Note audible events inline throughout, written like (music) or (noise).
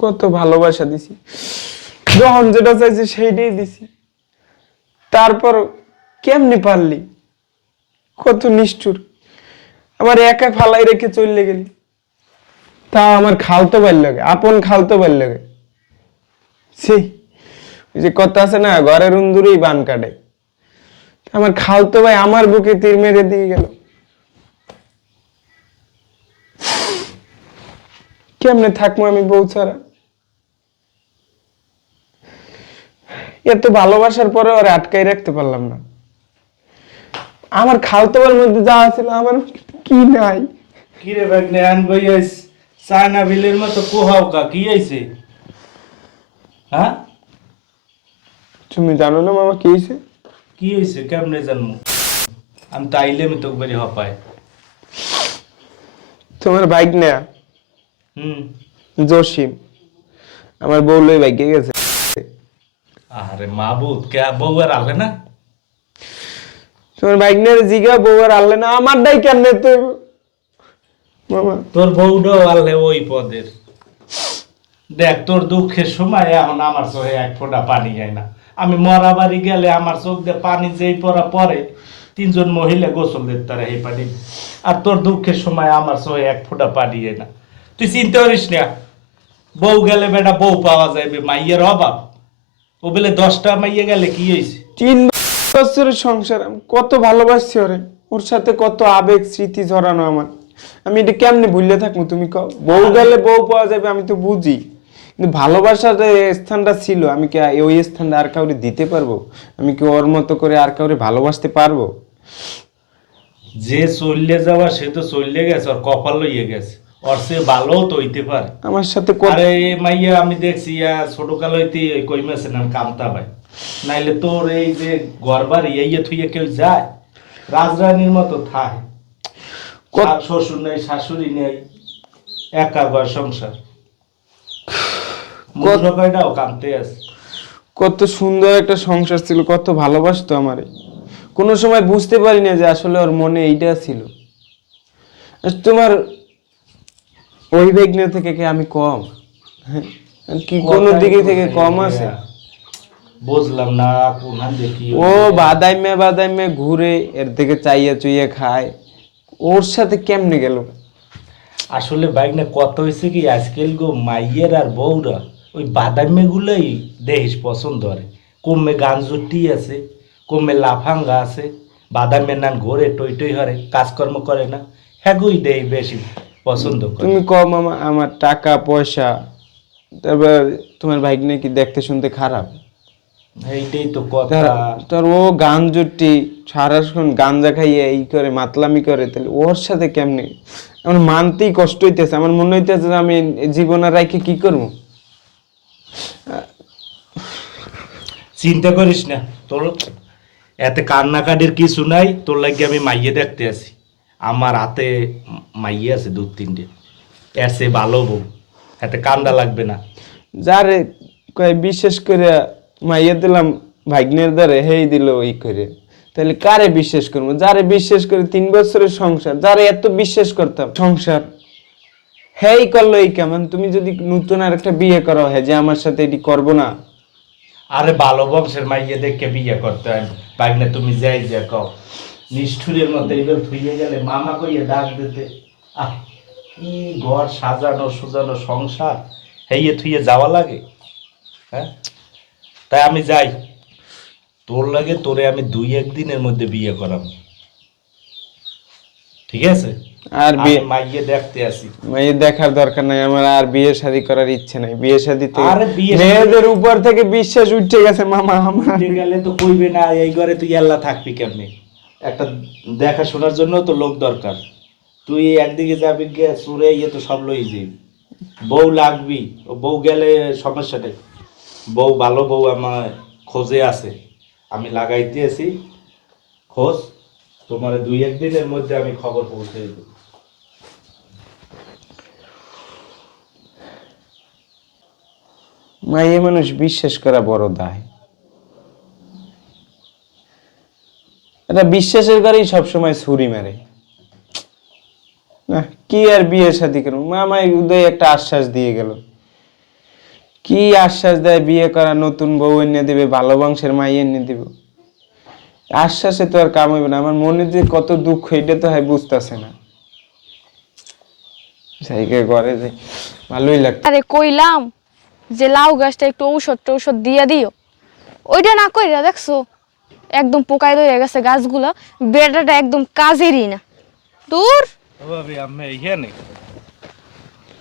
কত ভালোবাসা দিছি। যখন যেটা চাইছি সেইটাই দিছি। তারপর কেমনি পারলি? কত নিষ্ঠুর। আমার একা ফালাই রেখে চলে গেলি। তা আমার খালতো বাইর লাগে, আপন খালতো বাইর লাগে। সেই ওই যে কথা আছে না, ঘরের উন্দুরেই বান কাটে। আমার খালতো ভাই আমার বুকে তীর মেরে দিয়ে গেল। কেমনে থাকব আমি বউ ছাড়া? এত ভালোবাসার পরে ওরা আটকাই রাখতে পারলাম না। আমার খালতোবার মধ্যে যা ছিল আমার কি নাই? কিরে বাগনে আন বইয়াস চায়না বিলের মতো কোহাও কা কি আইছে? হ্যাঁ? তুমি জানো না মামা কি হয়েছে কি হইছে কেমনে জানমু? আমি তাইলে আমি তোকে বাড়ি হপায়। তোমার বাইক নেয়া হুম। জসিম আমার বউ লই বাইকে গেছে। আরে মাবুদ কে বউ আর আলে না? বাইক নিয়ে জিগা বউ আর আনলে না আমারটাই কেমনে তো মামা। তোর বউটাও আলে ওই পদের। দেখ তোর দুঃখের সময় এখন আমার চোখে এক ফোঁটা পানি যায় না। আমি মরা বাড়ি গেলে আমার চোখ দিয়ে পানি যেই পড়া পরে তিনজন মহিলা গোসল দিতে তারা এই পানি। আর তোর দুঃখের সময় আমার চোখে এক ফোঁটা পানি যায় না। তুই চিন্তা করিস না। বউ গেলে বেটা বউ পাওয়া যাবে মাইয়ের অভাব। ও বলে দশটা মাইয়ে গেলে কি হয়েছে? তিন বছরের সংসার আমি কত ভালোবাসছি ওরে। ওর সাথে কত আবেগ স্মৃতি ঝরানো আমার। আমি এটা কেমনে ভুললে থাকব তুমি কও? বউ গেলে বউ পাওয়া যাবে আমি তো বুঝি। কিন্তু ভালোবাসার যে স্থানটা ছিল আমি কি ওই স্থানটা আর কাউরে দিতে পারব? আমি কি ওর মতো করে আর কাউরে ভালোবাসতে পারব? যে চললে যাওয়া সে তো চললে গেছে ওর কপাল লইয়ে গেছে। ওর সে ভালো তো হইতে পারে। আমার সাথে আরে মাইয়া আমি দেখছি ইয়া ছোট কালইতে কই মাসে নাম কামতা ভাই। নাইলে তোর এই যে এই থুইয়ে কেউ যায়? রাজরানীর মতো থায়। শ্বশুর নেই শাশুড়ি নেই একা ঘর সংসার। কামতে আছে। কত সুন্দর একটা সংসার ছিল কত ভালোবাসতো আমারে। কোনো সময় বুঝতে পারি না যে আসলে ওর মনে এইটা ছিল। তোমার ওই বেগনে থেকে কি আমি কম? হ্যাঁ? কি কোনো দিকে থেকে কম আছে? বুঝলাম না কোনখান দেখি ও বাদাইমে বাদাইমে ঘুরে এর থেকে চাইয়া চুইয়া খায়। ওর সাথে কেমনে গেল? আসলে বাইক না কত হয়েছে কি আজকাল গো মাইয়ের আর বউরা ওই বাদামে গুলোই দেহিস পছন্দ করে। কমে গাঞ্জুটি আছে কমে লাফাঙ্গা আছে বাদামের নান ঘোরে টই টই হরে কাজকর্ম করে না। হ্যাগুই দেই বেশি। পছন্দ করে। তুমি কম মামা আমার টাকা পয়সা তারপর তোমার বাইক নাকি দেখতে শুনতে খারাপ? এইটাই তো কথা। তার- ও গান জুটি সারাক্ষণ গাঞ্জা খাইয়ে এই করে মাতলামি করে তাহলে ওর সাথে কেমনে? আমার মানতেই কষ্ট হইতেছে আমার মনে হইতেছে যে আমি জীবন আর রাইখে কি করব? চিন্তা করিস না তোর এতে কান্নাকাটির কিছু নাই তোর লাগে আমি মাইয়ে দেখতে আছি। আমার হাতে মাইয়ে আছে দু তিনটে। এসে ভালো বউ এতে কান্দা লাগবে না। যারে কয় বিশেষ করে মাইয়া দিলাম ভাগ্নের দ্বারে হেই দিল ওই করে। তাহলে কারে বিশ্বাস করব? যারে বিশ্বাস করে তিন বছরের সংসার যারে এত বিশ্বাস করতাম সংসার হেই করল এই কেমন? তুমি যদি নতুন আর একটা বিয়ে করো হ্যাঁ যে আমার সাথে এটি করব না। আরে ভালো বংশের মাইয়ে দেখে বিয়ে করতে হয়। বাগনে তুমি যাই যা কও। নিষ্ঠুরের মতো এইবার থুইয়ে গেলে মামা কইয়ে ডাক দিতে। আহ কি ঘর সাজানো সুজানো সংসার হেয়ে থুইয়ে যাওয়া লাগে? হ্যাঁ? তাই আমি যাই। তোর লাগে তোরে আমি দুই একদিনের মধ্যে বিয়ে করাবো। ঠিক আছে? আর বিয়ে মাইয়ে দেখতে আসি। মেয়ে দেখার দরকার নাই আমার আর বিয়ে শাদী করার ইচ্ছে নাই। বিয়ে শাদী আরে বিয়ে মেয়েদের উপর থেকে বিশ্বাস উঠে গেছে মামা আমার। গেলে তো কইবে না এই ঘরে তুই আল্লাহ থাকবি কেমনি? একটা দেখাশোনার জন্য তো লোক দরকার। তুই একদিকে যাবি গিয়ে সুরে ইয়ে তো সব লই যাবি। বউ লাগবি, ও বউ গেলে সমস্যা নেই বউ ভালো বউ আমার খোঁজে আছে। আমি লাগাইতে আছি, খোঁজ। তোমার দুই একদিনের মধ্যে আমি খবর পৌঁছে দেবো। মাইয়ে মানুষ বিশ্বাস করা বড় দায়। এটা বিশ্বাসের করেই সবসময় ছুরি মারে। না, কি আর বিয়ে শাদী করব? মামাই উদয় একটা আশ্বাস দিয়ে গেল। কি আশ্বাস দেয় বিয়ে করা নতুন বউ এনে দিবে, ভালো বংশের মাই এনে দিব? আশ্বাসে তো আর কাম হইবে না। আমার মনে যে কত দুঃখ, এটা তো হয় বুঝতেছে না। সাইকে ঘরে যে ভালোই লাগতো। আরে কইলাম যে লাউ গাছটা একটু ঔষধ টৌষধ দিয়া দিও। ওইটা না কইরা দেখছ? একদম পোকায় ধরে গেছে গাছগুলো। বেটাটা একদম কাজেরই না। দূর ভাবি আমি এখানে?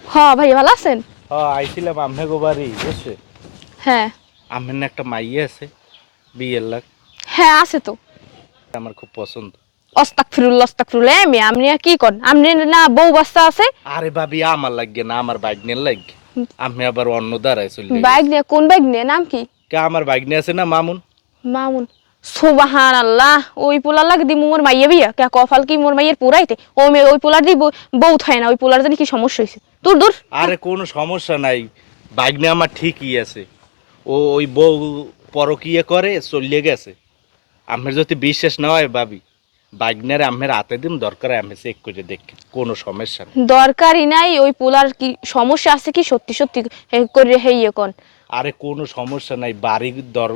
হ ভাই ভালো আছেন? হ আইছিলাম আমনে গো বাড়ি বুঝছে? হ্যাঁ। আমের না একটা মাইয়ে আছে বিয়ের লাগ। হ্যাঁ আছে তো। আমার খুব পছন্দ। আপনি কি করেন? আপনি না বউ বাচ্চা আছে? আরে ভাবি আমার লাগবে না আমার আমি আবার অন্য দ্বারাই চলে যাই। বাইক নিয়ে কোন বাইক নিয়ে নাম কি? আমার বাইকনে আছে না মামুন? মামুন। সুবাহান আল্লাহ ওই পোলার লাগে দি মোর মাইয়া বিয়া? কে কফাল কি মোর মাইয়ের পুরাইতে? ও মে ওই পোলার দি বউ- থায় না ওই পোলার জানি কি সমস্যা হয়েছে দূর দূর। আরে কোনো সমস্যা নাই বাইকনে আমার ঠিকই আছে। ও ওই বউ পরকিয়ে করে চলিয়ে গেছে। আমের যদি বিশ্বাস না হয় ভাবি বাইকনের আমের হাতে দিন দরকার আমি চেক করে দেখ কোনো সমস্যা নেই। দরকারই নাই ওই পোলার কি সমস্যা আছে কি সত্যি সত্যি করে হে ইয়ে কন আরে কোনো সমস্যা নাই বাড়ি দর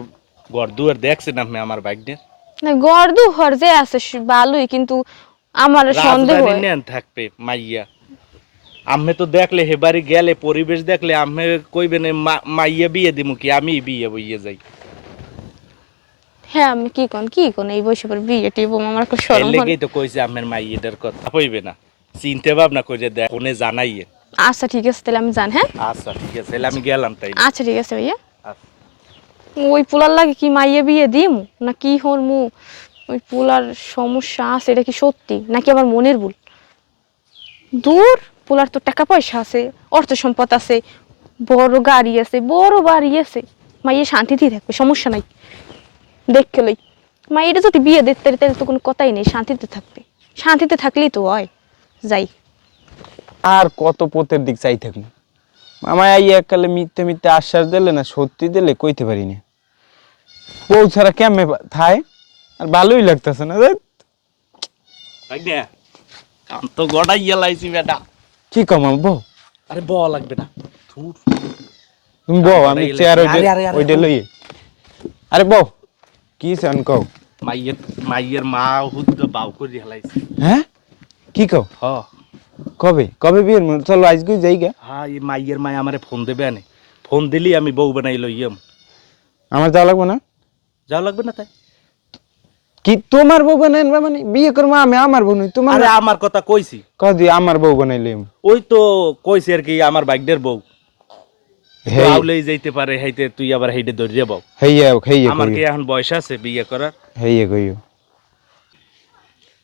ঘর দুয়ার দেখছেন আপনি আমার বাইকনের না গর্দু হর যে আছে ভালোই কিন্তু আমার সন্দেহ হয়। নেন থাকবে মাইয়া। আমি তো দেখলে হে বাড়ি গেলে পরিবেশ দেখলে আমি কইবেন মাইয়া বিয়ে দিমু কি আমি বিয়ে বইয়ে যাই। হ্যাঁ আমি কি কোন কি কোন এই বয়সে পর বিয়ে টিপ আমার এর শরম হল লেগেই তো কইছে আমের মাইয়েটার কথা। হইবে না। চিনতে ভাবনা করে দেখ ফোনে জানাইয়ে। আচ্ছা ঠিক আছে তাহলে আমি জান হ্যাঁ? আচ্ছা ঠিক আছে তাহলে আমি গেলাম তাই আচ্ছা ঠিক আছে ভাইয়া। ওই পোলার লাগে কি মাইয়ে বিয়ে দিম? না কি হর মু? ওই পোলার সমস্যা আছে, এটা কি সত্যি? নাকি আমার মনের ভুল? দূর, পোলার তো টাকা পয়সা আছে, অর্থ সম্পদ আছে, বড় গাড়ি আছে, বড় বাড়ি আছে। মাইয়ে শান্তিতেই থাকবে, সমস্যা নাই। দেখে লই। মাইয়েটা যদি বিয়ে দেখতে তাহলে তো কোনো কথাই নেই, শান্তিতে থাকবে। শান্তিতে থাকলেই তো হয়। যাই। আর কত পথের দিক চাই থাকব মামা এই এককালে মিথ্যে মিথ্যে আশ্বাস দিলে না, সত্যি দিলে কইতে পারি না। বউ ছাড়া কেমনে থায় আর ভালোই লাগতেছে না ধ্যাৎ। তো গড়াই লাইছি বেটা। কি কমাম বউ? আরে ব লাগবে না। তুমি বউ আমি চেয়ার ওইটা লইয়ে। আরে বউ কি চান কও মাইয়ের মাইয়ের মা হুদ্দ বাউ করে হেলাইছে হ্যাঁ? কি কও? হ। কবে? কবে বিয়ের মনে চলো আজকে যাই গা হ্যাঁ এই মাইয়ের মায় আমারে ফোন দেবে আনে। ফোন দিলি আমি বউ বানাই লইয়াম। আমার যাওয়া লাগবে না? যাও লাগবে না তাই? কি তোমার বউ বানাইন বা মানে? বিয়ে করব আমি আমার বউ নই তোমার আরে আমার কথা কইছি। কদি আমার বউ বানাইলাম ওই তো কইছি আর কি আমার বাইকদের বউ। আউলেই যাইতে পারে হাইতে তুই আবার হাইতে ধরিয়ে বউ। হেইয়া হেইয়া আমার কি এখন বয়স আছে বিয়ে করার? হেইয়া কইও।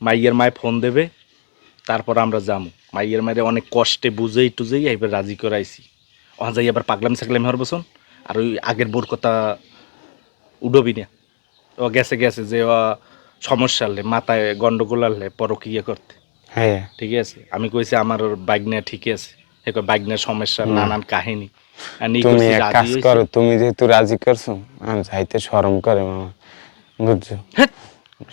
মাইয়ের মায় ফোন দেবে তারপর আমরা যাব মাইয়ের মায়ের অনেক কষ্টে বুঝেই টুঝেই এবার রাজি করাইছি। ওখান যাই আবার পাগলাম সাগলাম হর বসন আর ওই আগের বোর কথা উডবি না ও গেছে গেছে যে ও সমস্যা হলে মাথায় গন্ডগোল হলে পরকিয়ে করতে। হ্যাঁ। ঠিক আছে? আমি কইছি আমার নিয়ে ঠিক আছে। এক বাইক নিয়ে সমস্যা নানান কাহিনী। তুমি এক কাজ করো তুমি যেহেতু রাজি করছ আমি যাইতে শরম করে মামা বুঝছ?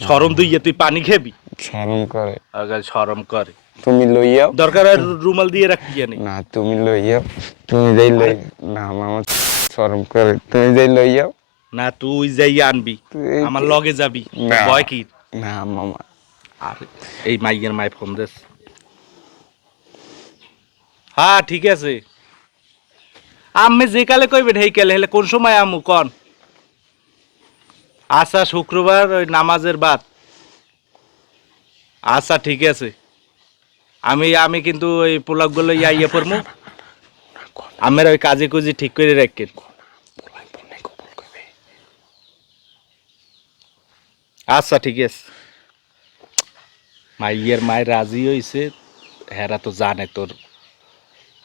সরম দুইয়ে তুই পানি খেবি? শরম করে। আগে সরম করে। তুমি লইয়াও দরকার হয় রুমাল দিয়ে রাখি জানি না তুমি লইয়াও তুমি যাই লই না মামা শরম করে। তুমি যাই লইয়াও না তুই যাই আনবি। আমার লগে যাবি। ভয় কি? না মামা। আর এই মাইয়ের মায় ফোন দেস। হ্যাঁ ঠিক আছে। আমি যে কালে কইবেন এই কালে হলে কোন সময় আমু কন? আচ্ছা শুক্রবার ওই নামাজের বাদ। আচ্ছা ঠিক আছে। আমি আমি কিন্তু ওই পোলাকগুলো ইয়া ইয়ে করব (laughs) আমের ওই কাজে কুজি ঠিক করে রাখেন। আচ্ছা ঠিক আছে। মাইয়ের মায়ের রাজি হয়েছে হেরা তো জানে তোর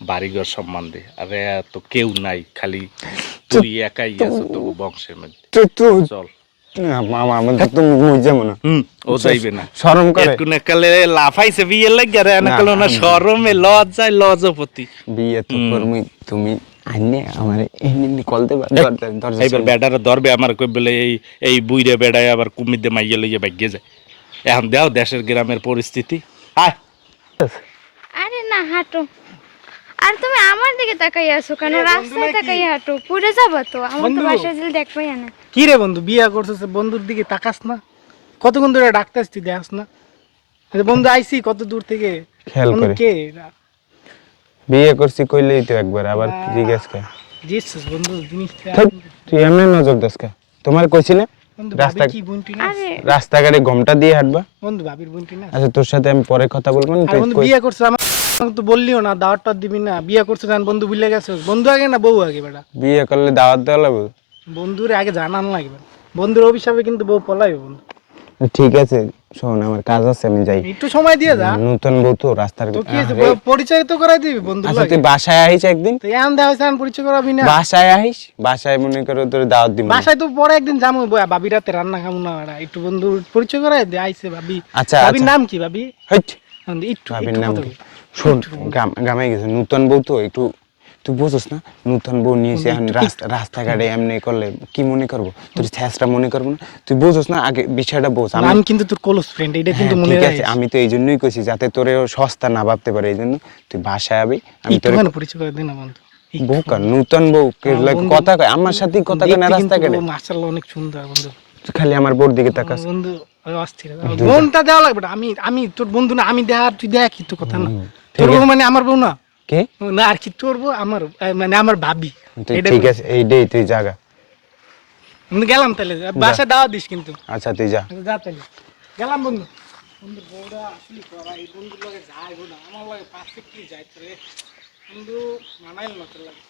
বাড়িঘর সম্বন্ধে। আর তো কেউ নাই খালি তুই একাই আছো তোর বংশের মধ্যে। তো তো চল। হুম ও যাইবে না। শরম করে। নাকালে লাফাইছে বিয়ে লাগে আর না, শরমে লজ্জায় বিয়ে তো। করমি তুমি আইনে আমার এমনি কল দেবা দরজা দরজা এইবার বেডারা ধরবে আমার কই বলে এই এই বুইরে বেড়ায় আবার কুমির মাইয়ে লইয়া ভাগ্যে যায়। এখন দেও দেশের গ্রামের পরিস্থিতি। আয়। আরে না হাঁটো। আর তুমি আমার দিকে তাকাই আছো কেন? রাস্তায় তাকাই হাঁটো। পড়ে যাবা তো? আমার তো বাসায় গেলে দেখবাই না। কি রে বন্ধু বিয়া করছিস বন্ধুর দিকে তাকাস না? কতক্ষণ ধরে ডাকতেছ তুই দেখাস না? বন্ধু আইসি কত দূর থেকে? খেয়াল করে। কে? এরা? বিয়ে করছি কইলেই তো একবার আবার জিজ্ঞেস কে জিজ্ঞেস বন্ধু তুই এমনি নজর দাস কে। তোমার কইছি না রাস্তা- রাস্তাঘাটে ঘমটা দিয়ে হাঁটবা। বন্ধু ভাবির বুনটি না? আচ্ছা তোর সাথে আমি পরে কথা বলব না তুই বিয়ে করছিস আমার আমাকে তো বললিও না দাওয়াত টাওয়াত দিবি না বিয়ে করছিস আর বন্ধু ভুলে গেছিস বন্ধু আগে না বউ আগে বেটা? বিয়ে করলে দাওয়াত দেওয়া লাগবে? বন্ধুর আগে জানান লাগবে। বন্ধুর অভিশাপে কিন্তু বউ পলাইবে বন্ধু। ঠিক আছে শোন আমার কাজ আছে আমি যাই। একটু সময় দিয়ে যা। নতুন বউ তো রাস্তার তো কি আছে পরিচয় তো করাই দিবি বন্ধু আচ্ছা তুই বাসায় আহিস একদিন? তো এমন দেখা হয়েছে আমি পরিচয় করাবি না। বাসায় আহিস? বাসায় মনে করো তোর দাওয়াত দিব। বাসায় তো পরে একদিন বয়া ভাবি রাতে রান্না খাব না একটু বন্ধু পরিচয় করাই দে আইসে ভাবি আচ্ছা ভাবির আচ্ছা। নাম কি ভাবি হইট। একটু ভাবির নাম শোন গ্রামে গেছে নতুন বউ তো একটু তুই বোঝোস না? নতুন বউ নিয়েছে এখন রাস্তা রাস্তাঘাটে এমনি করলে কি মনে করব? তোর ছেঁচড়া মনে করব না? তুই বুঝোস না? আগে বিষয়টা বোঝ। আমি কিন্তু তোর ক্লোজ ফ্রেন্ড এটা কিন্তু হ্যাঁ, মনে আছে আমি তো এই জন্যই কইছি যাতে তোরে সস্তা না ভাবতে পারে এই জন্য তুই বাসায় আবি আমি তোর পরিচয় করে দে না বন্ধু। বউ কার? নতুন বউ লাগে কথা কয়? আমার সাথে কথা কয় না রাস্তাঘাটে মাশাআল্লাহ অনেক সুন্দর বন্ধু। খালি আমার বোর দিকে তাকাস। বন্ধু অস্থির। বোনটা দেওয়া লাগবে। আমি আমি তোর বন্ধু না আমি দেখা তুই দেখা কি তো কথা না। তোর মানে আমার বউ না? কে? না আর কি তোর বউ? আমার মানে আমার ভাবি। ঠিক আছে এই ডে তুই জাগা। আমি গেলাম তাহলে বাসা দাওয়া দিস কিন্তু। আচ্ছা তুই যা। যা তাহলে। গেলাম বন্ধু। বন্ধু বউটা আসলে করা এই বন্ধুর লগে যায় না আমার লগে পারফেক্টলি যায় রে। বন্ধু মানাইল না তোর লাগে?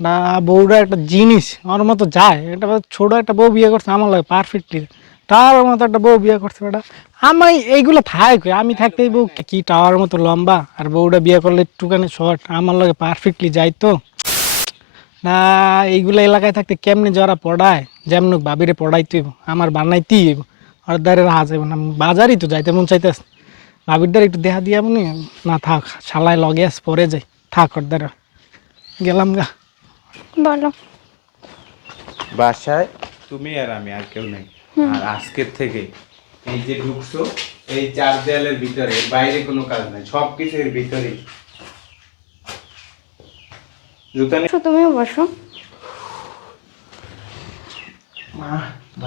না বউটা একটা জিনিস। আমার মতো যায়। একটা ছোট একটা বউ বিয়ে করছে আমার লাগে পারফেক্টলি তার মতো একটা বউ বিয়ে করছে ওটা আমি এইগুলো থাকে আমি থাকতে বউ কি টাওয়ার মতো লম্বা আর বউটা বিয়ে করলে একটুখানি শর্ট আমার লাগে পারফেক্টলি যায় তো না এইগুলো এলাকায় থাকতে কেমনি যারা পড়ায় যেমন বাবিরে পড়াইতে আমার বানাইতেই হইব। আর দ্বারে রাহা যাবে না বাজারই তো যাইতে মন চাইতেস বাবির দ্বারা একটু দেখা দিয়া মনে না থাক শালায় লগে আস পরে যাই থাক ওর দ্বারা গেলাম গা। বলো। বাসায় তুমি আর আমি আর কেউ নেই। আর আজকের থেকে এই যে ঢুকছো এই চার দেয়ালের ভিতরে বাইরে কোনো কাজ নাই সব কিছু এর ভিতরে জুতা নেই বসো, তুমিও বসো।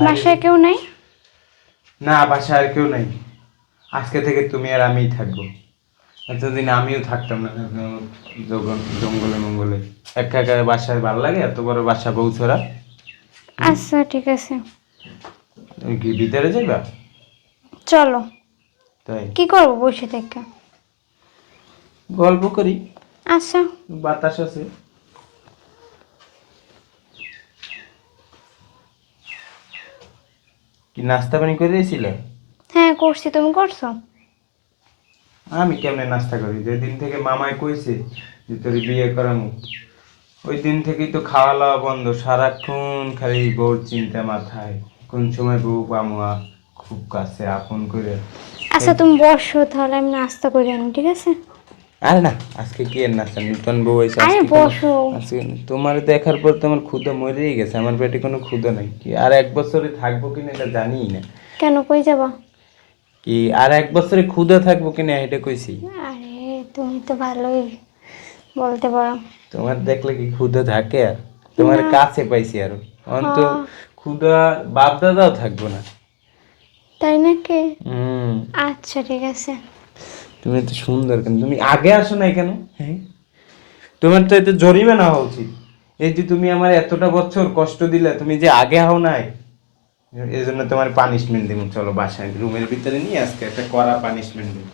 বাসায় কেউ নাই? না বাসায় আর কেউ নাই। আজকে থেকে তুমি আর আমিই থাকব। এতদিন আমিও থাকতাম না জঙ্গলে মঙ্গলে। একা একা বাসায় ভালো লাগে এত বড় বাসা বউ আচ্ছা ঠিক আছে। তুমি কি ভিতরে যাইবা? চলো। তাই? কি করব বসে থেকে? গল্প করি। আচ্ছা। বাতাস আছে। কি নাস্তা পানি করে দিয়েছিলে? হ্যাঁ করছি। তুমি করছ? আমি কেমনে নাস্তা করি? যেদিন থেকে মামায় কইছে যে তোর বিয়ে করামু ওই দিন থেকেই তো খাওয়া দাওয়া বন্ধ। সারাক্ষণ খালি বউর চিন্তা মাথায়। কোন সময় বউ পামুয়া খুব কাছে আপন করে আচ্ছা তুমি বসো তাহলে আমি নাস্তা করে আনি ঠিক আছে? আরে না আজকে কি এর নাস্তা? নতুন বউ হয়েছে আরে বসো। আজকে তোমার দেখার পর তো আমার ক্ষুদা মরেই গেছে আমার পেটে কোনো ক্ষুদা নাই। কি আর এক বছরে থাকব কিনা এটা জানি না। কেন কই যাবা? কি আর এক বছরে ক্ষুদা থাকব কিনা এটা কইছি? আরে তুমি তো ভালোই বলতে পারো। তোমার দেখলে কি ক্ষুদা থাকে আর? তোমার কাছে পাইছি আর। অন্ত ক্ষুদা বাপ দাদাও থাকব না। তাই নাকি? হুম। আচ্ছা ঠিক আছে। তুমি তো সুন্দর কেন? তুমি আগে আসো নাই কেন? হ্যাঁ। তোমার তো এতে জরিমানা হওয়া উচিত। এই যে তুমি আমার এতটা বছর কষ্ট দিলে তুমি যে আগে হও নাই এই জন্য তোমার পানিশমেন্ট দিব। চলো বাসায় রুমের ভিতরে নিয়ে আজকে একটা কড়া পানিশমেন্ট দিব।